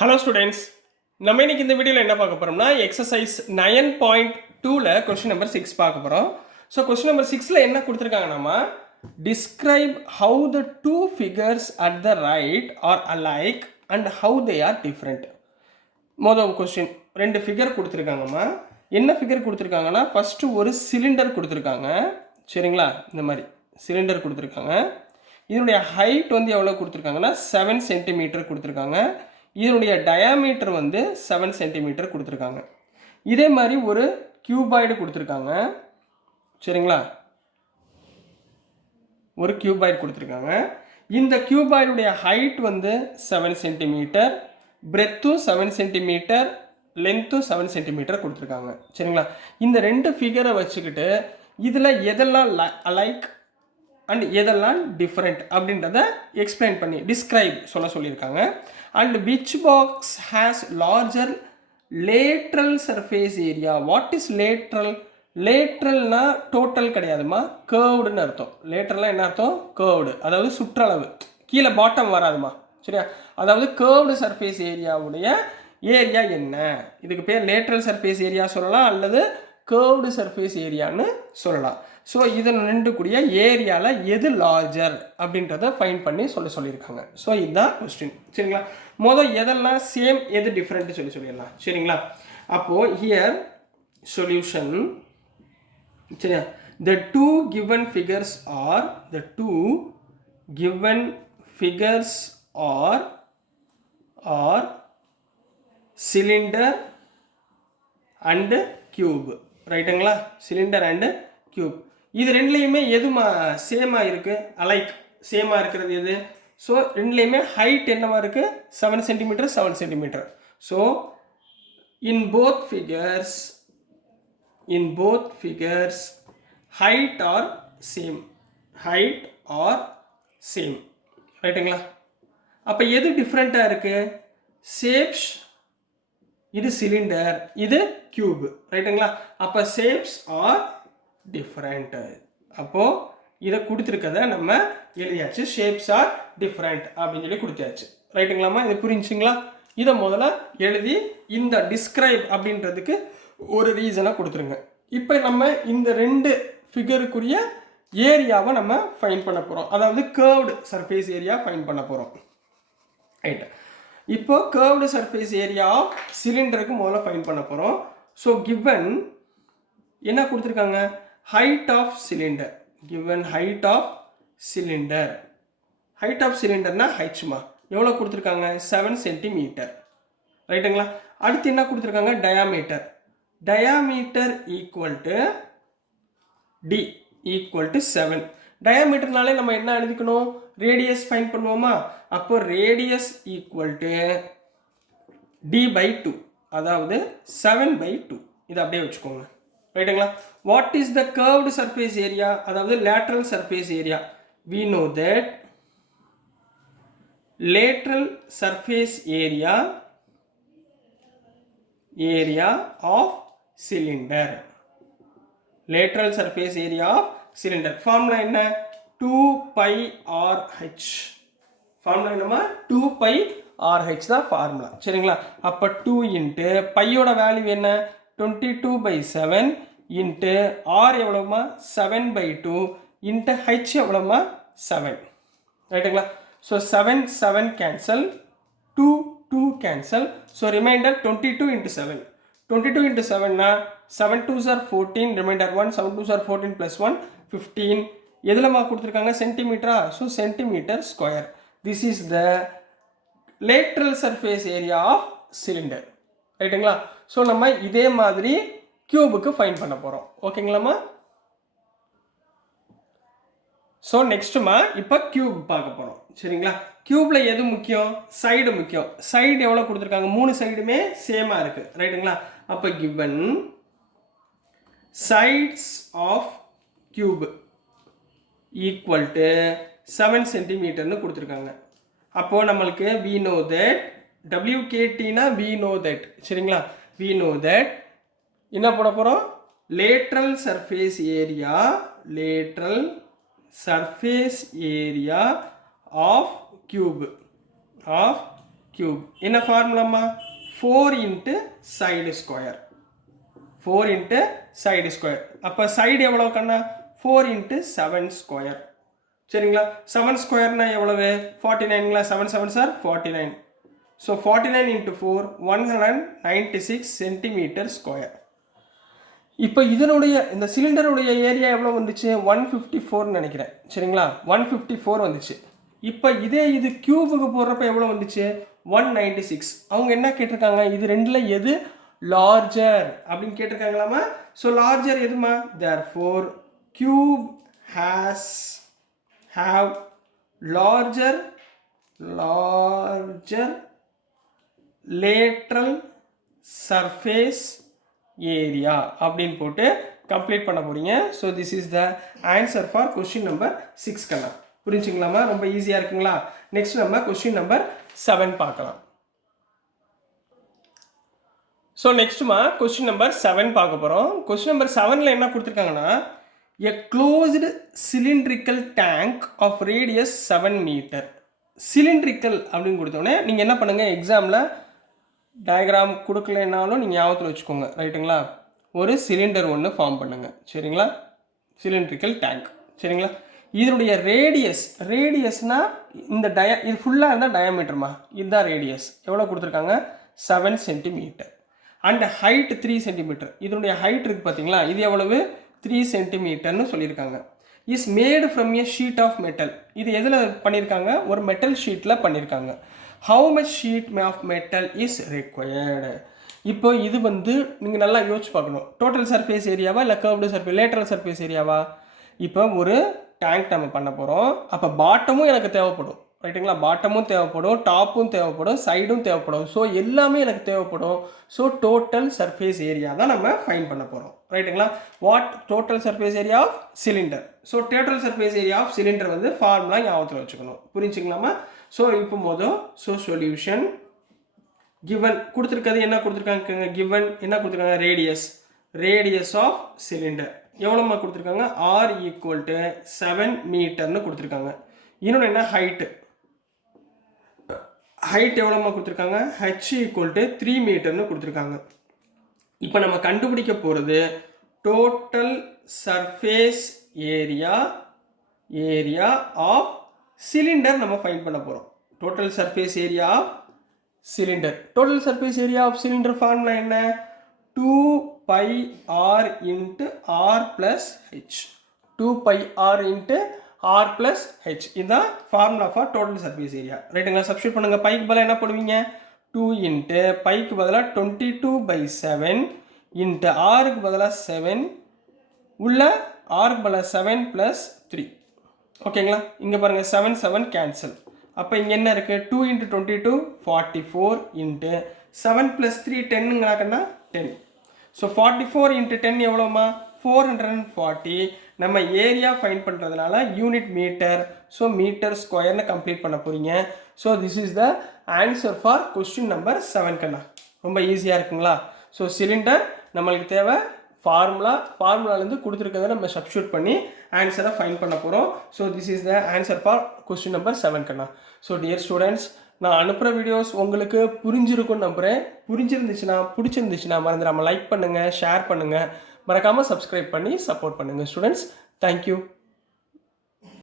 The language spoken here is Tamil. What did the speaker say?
ஹலோ ஸ்டூடெண்ட்ஸ், நம்ம இன்னைக்கு இந்த வீடியோவில் என்ன பார்க்க போகிறோம்னா எக்ஸசைஸ் 9.2ல கொஸ்டின் நம்பர் 6 பார்க்க போகிறோம். ஸோ கொஸ்டின் நம்பர் 6ல் என்ன கொடுத்துருக்காங்கன்னா, describe how the two figures at the right are alike and how they are different. மொதல் கொஸ்டின், ரெண்டு ஃபிகர் கொடுத்துருக்காங்கம்மா. என்ன ஃபிகர் கொடுத்துருக்காங்கன்னா, ஃபஸ்ட்டு ஒரு சிலிண்டர் கொடுத்துருக்காங்க. சரிங்களா, இந்த மாதிரி சிலிண்டர் கொடுத்துருக்காங்க. இதனுடைய ஹைட் வந்து எவ்வளோ கொடுத்துருக்காங்கன்னா 7 சென்டிமீட்டர் கொடுத்துருக்காங்க. இதனுடைய டயாமீட்டர் வந்து 7 சென்டிமீட்டர் கொடுத்துருக்காங்க. இதே மாதிரி ஒரு கியூபாய்டு கொடுத்துருக்காங்க. சரிங்களா, ஒரு கியூபாய்டு கொடுத்துருக்காங்க. இந்த கியூபாய்டுடைய ஹைட் வந்து 7 சென்டிமீட்டர், பிரெத்தும் 7 சென்டிமீட்டர், லென்த்தும் 7 சென்டிமீட்டர் கொடுத்துருக்காங்க. சரிங்களா, இந்த ரெண்டு ஃபிகரை வச்சுக்கிட்டு இதில் எதெல்லாம் அலைக் அண்ட் எதெல்லாம் டிஃப்ரெண்ட் அப்படின்றத எக்ஸ்பிளைன் பண்ணி டிஸ்கிரைப் சொல்லியிருக்காங்க. And which box has larger lateral surface area. What is lateral? லேட்ரல்னா டோட்டல் கிடையாதுமா, கேர்வ்டுன்னு அர்த்தம். லேட்ரல்லாம் என்ன அர்த்தம்? கேர்வ்டு, அதாவது சுற்றளவு, கீழே பாட்டம் வராதுமா. சரியா, அதாவது கேர்வ்டு சர்ஃபேஸ் ஏரியாவுடைய ஏரியா என்ன? இதுக்கு பேர் லேட்ரல் சர்ஃபேஸ் ஏரியா சொல்லலாம் அல்லது கேர்வ்டு சர்ஃபேஸ் ஏரியான்னு சொல்லலாம். ஸோ இதில் நின்றுக்கூடிய ஏரியாவில் எது லார்ஜர் அப்படின்றத ஃபைன் பண்ணி சொல்லியிருக்காங்க. ஸோ இதுதான் கொஸ்டின். சரிங்களா, மொதல் எதெல்லாம் சேம் எது டிஃப்ரெண்ட்டு சொல்லிடலாம். சரிங்களா, அப்போது ஹியர் சொல்யூஷன். சரியா, the two given figures are cylinder and cube. ரைட்டுங்களா, சிலிண்டர் அண்டு கியூப். இது ரெண்டுலேயுமே எது சேமாக இருக்குது? அலைக் சேமாக இருக்கிறது எது? ஸோ ரெண்டுலேயுமே ஹைட் என்னவா இருக்குது? 7 centimetre 7 centimetre. So in both figures height are same. ரைட்டுங்களா, அப்போ எது டிஃப்ரெண்ட்டாக இருக்குது? ஷேப்ஸ், இது சிலிண்டர், இது கியூப். ரைட்டுங்களா, அப்போ ஷேப்ஸ் ஆர் டிஃப்ரெண்ட். அப்போது இதை கொடுத்துருக்கத நம்ம எழுதியாச்சு, ஷேப்ஸ் ஆர் டிஃப்ரெண்ட் அப்படின்னு சொல்லி கொடுத்தாச்சு. ரைட்டுங்களாம்மா, இது புரிஞ்சுங்களா? இதை முதல்ல எழுதி இந்த டிஸ்கிரைப் அப்படின்றதுக்கு ஒரு ரீசனை கொடுத்துருங்க. இப்போ நம்ம இந்த ரெண்டு ஃபிகருக்குரிய ஏரியாவை நம்ம ஃபைன் பண்ண போகிறோம், அதாவது கேர்வ்டு சர்ஃபேஸ் ஏரியா ஃபைன் பண்ண போகிறோம். ரைட், இப்போ கேர்வ்டு சர்ஃபேஸ் ஏரியா ஆஃப் சிலிண்டருக்கு முதல்ல ஃபைன் பண்ண போகிறோம். ஸோ கிவன் என்ன கொடுத்துருக்காங்க? Height of cylinder. Given height of சிலிண்டர்னா ஹைட்மா எவ்வளோ கொடுத்துருக்காங்க? 7 சென்டிமீட்டர். ரைட்டுங்களா, அடுத்து என்ன கொடுத்துருக்காங்க? Diameter equal to D equal to 7. டயாமீட்டர்னாலே நம்ம என்ன எழுதிக்கணும்? ரேடியஸ் ஃபைன் பண்ணுவோமா? அப்போ ரேடியஸ் ஈக்குவல் டு d/2, அதாவது 7/2. இதை அப்படியே வச்சுக்கோங்க. ரைட்டுங்களா, what is the curved surface area, அதாவது lateral surface area? we know that lateral surface area of cylinder. lateral surface area of cylinder formula என்ன? 2πRh. ஃபார்முலா என்னமா? 2πRh தான் ஃபார்முலா. சரிங்களா, அப்போ 2 இன்ட்டு பையோட வேல்யூ என்ன? 22/7 இன்ட்டு ஆர் எவ்வளோமா? 7/2 இன்ட்டு ஹெச் எவ்வளோமா? 7. ரைட்டுங்களா, so 7 cancel, 2 cancel. So remainder 22 into 7. 22 into 7னா 7 2s are 14, remainder 1, 7 2s are 14 + 1 15. எதுலமா கொடுத்துருக்காங்க? சென்டிமீட்டரா? So centimetre square. This is the lateral surface area of cylinder. ரைட்டுங்களா, ஸோ நம்ம இதே மாதிரி கியூபுக்கு ஃபைன் பண்ண போகிறோம். ஓகேங்களாம்மா? ஸோ நெக்ஸ்ட்டுமா இப்போ கியூப் பார்க்க போகிறோம். சரிங்களா, கியூப்பில் எது முக்கியம்? சைடு முக்கியம். சைடு எவ்வளோ கொடுத்துருக்காங்க? 3 சைடுமே சேமாக இருக்குது. ரைட்டுங்களா, அப்போ given sides of cube equal to 7 சென்டிமீட்டர்னு கொடுத்துருக்காங்க. அப்போது நம்மளுக்கு we know that WKTனா we know that. சரிங்களா, we know that என்ன போட போகிறோம்? Lateral surface area of cube cube. என்ன ஃபார்முலாமா? 4 into side square. 4 into side square. அப்போ side எவ்வளவு கண்ணா? 4 into 7 square. சரிங்களா? 7 squareனா எவ்வளவு? 49ங்களா? 7 7s are 49. So 49 into 4 196 centimeter square. இப்போ இதனுடைய இந்த சிலிண்டருடைய ஏரியா எவ்வளோ வந்துச்சு? 154 நினைக்கிறேன். சரிங்களா? 154 வந்துச்சு. இப்போ இதே இது கியூபுக்கு போடுறப்ப எவ்வளோ வந்துச்சு? 196. அவங்க என்ன கேட்டிருக்காங்க? இது ரெண்டில் எது லார்ஜர் அப்படின்னு கேட்டிருக்காங்களாமா? ஸோ லார்ஜர் எதுமா? therefore cube have larger lateral surface area அப்படின்னு போட்டு கம்ப்ளீட் பண்ண போறீங்க. So this is the answer for question number 6 கண்ணா. புரிஞ்சுங்களாமா? ரொம்ப ஈஸியாக இருக்குங்களா? நெக்ஸ்ட் நம்ம கொஸ்டின் நம்பர் 7 பார்க்கலாம். ஸோ நெக்ஸ்ட்டுமா கொஸ்டின் நம்பர் 7 பார்க்க போகிறோம். கொஸ்டின் நம்பர் 7ல் என்ன கொடுத்துருக்காங்கன்னா, a closed cylindrical tank of radius 7 meter. Cylindrical அப்படின்னு கொடுத்தோடனே நீங்கள் என்ன பண்ணுங்கள், எக்ஸாமில் டயக்ராம் கொடுக்கலனாலும் நீங்கள் ஞாபகத்தில் வச்சுக்கோங்க. ரைட்டுங்களா? ஒரு சிலிண்டர் ஒன்று ஃபார்ம் பண்ணுங்கள். சரிங்களா? Cylindrical tank. சரிங்களா? இதனுடைய ரேடியஸ்னால் இந்த இது ஃபுல்லாக இருந்தால் டயாமீட்டர்மா. இதுதான் ரேடியஸ். எவ்வளோ கொடுத்துருக்காங்க? 7 சென்டிமீட்டர். And height 3 centimetre. இதனுடைய ஹைட் இருக்குது பார்த்தீங்களா? இது எவ்வளவு? 3 சென்டிமீட்டர்னு சொல்லியிருக்காங்க. Is made from a sheet of metal. இது எதில் பண்ணியிருக்காங்க? ஒரு மெட்டல் ஷீட்டில் பண்ணியிருக்காங்க. How much sheet of metal is required. இப்போ இது வந்து நீங்கள் நல்லா யோசிச்சு பார்க்கணும். டோட்டல் சர்ஃபேஸ் ஏரியாவா இல்லை கர்வ்டு சர்ஃபேஸ் லேட்டரல் சர்ஃபேஸ் ஏரியாவா? இப்போ ஒரு டேங்க் நம்ம பண்ண போகிறோம். அப்போ பாட்டமும் எனக்கு தேவைப்படும். ரைட்டுங்களா? பாட்டமும் தேவைப்படும், டாப்பும் தேவைப்படும், சைடும் தேவைப்படும். ஸோ எல்லாமே எனக்கு தேவைப்படும். ஸோ டோட்டல் சர்ஃபேஸ் ஏரியா தான் நம்ம ஃபைன் பண்ண போகிறோம். ரைட்டுங்களா? What total surface area of cylinder. So total surface area of cylinder வந்து ஃபார்முலா ஞாபகத்தில் வச்சுக்கணும். புரிஞ்சுக்கலாமா? ஸோ இப்போ மொதல் சொல்யூஷன் கிவன் கொடுத்துருக்கிறது என்ன கொடுத்துருக்காங்க? கிவன் என்ன கொடுத்துருக்காங்க? ரேடியஸ் ஆஃப் சிலிண்டர் எவ்வளோமா கொடுத்துருக்காங்க? ஆர் ஈக்குவல் டு 7 மீட்டர்னு கொடுத்துருக்காங்க. இன்னொன்று என்ன? ஹைட் எவ்வளோமா கொடுத்துருக்காங்க? ஹெச் ஈக்குவல் டு 3 மீட்டர்னு கொடுத்துருக்காங்க. இப்போ நம்ம கண்டுபிடிக்க போகிறது total surface area of cylinder நம்ம ஃபைண்ட் பண்ண போகிறோம். Total surface area of cylinder. Total surface area of cylinder formula என்ன? 2πr into r plus h. 2πr into r plus h. இதுதான் formula for total surface area. ரைட்டுங்களா? சப்ஸ்டியூட் பண்ணுங்க. பைக்கு பதிலாக என்ன பண்ணுவீங்க? 2 into பைக்கு பதிலாக 22/7 into ஆருக்கு பதிலாக 7 உள்ள ஆருக்கு பதிலாக 7 + 3. ஓகேங்களா? இங்கே பாருங்கள் 7 7 கேன்சல். அப்போ இங்கே என்ன இருக்குது? 2 into 22 44 into 7 + 3 10ங்களாக்கன்னா 10. So 44 into 10 எவ்வளோமா? 440. நம்ம ஏரியா ஃபைண்ட் பண்ணுறதுனால யூனிட் மீட்டர். ஸோ மீட்டர் ஸ்கொயர்னு கம்ப்ளீட் பண்ண போகிறீங்க. So this is the answer for question number 7 கண்ணா. ரொம்ப ஈஸியாக இருக்குங்களா? ஸோ சிலிண்டர் நம்மளுக்கு தேவை. ஃபார்முலாலேருந்து கொடுத்துருக்கதை நம்ம சப்ஸ்டியூட் பண்ணி ஆன்சரை ஃபைண்ட் பண்ண போகிறோம். So this is the answer for question number 7 கண்ணா. ஸோ டியர் ஸ்டூடெண்ட்ஸ், நான் அனுப்புகிற வீடியோஸ் உங்களுக்கு புரிஞ்சிருக்குன்னு நம்புகிறேன். பிடிச்சிருந்துச்சுன்னா மறந்துடாமல் லைக் பண்ணுங்கள், ஷேர் பண்ணுங்கள், மறக்காமல் சப்ஸ்கிரைப் பண்ணி சப்போர்ட் பண்ணுங்கள் ஸ்டூடெண்ட்ஸ். தேங்க்யூ.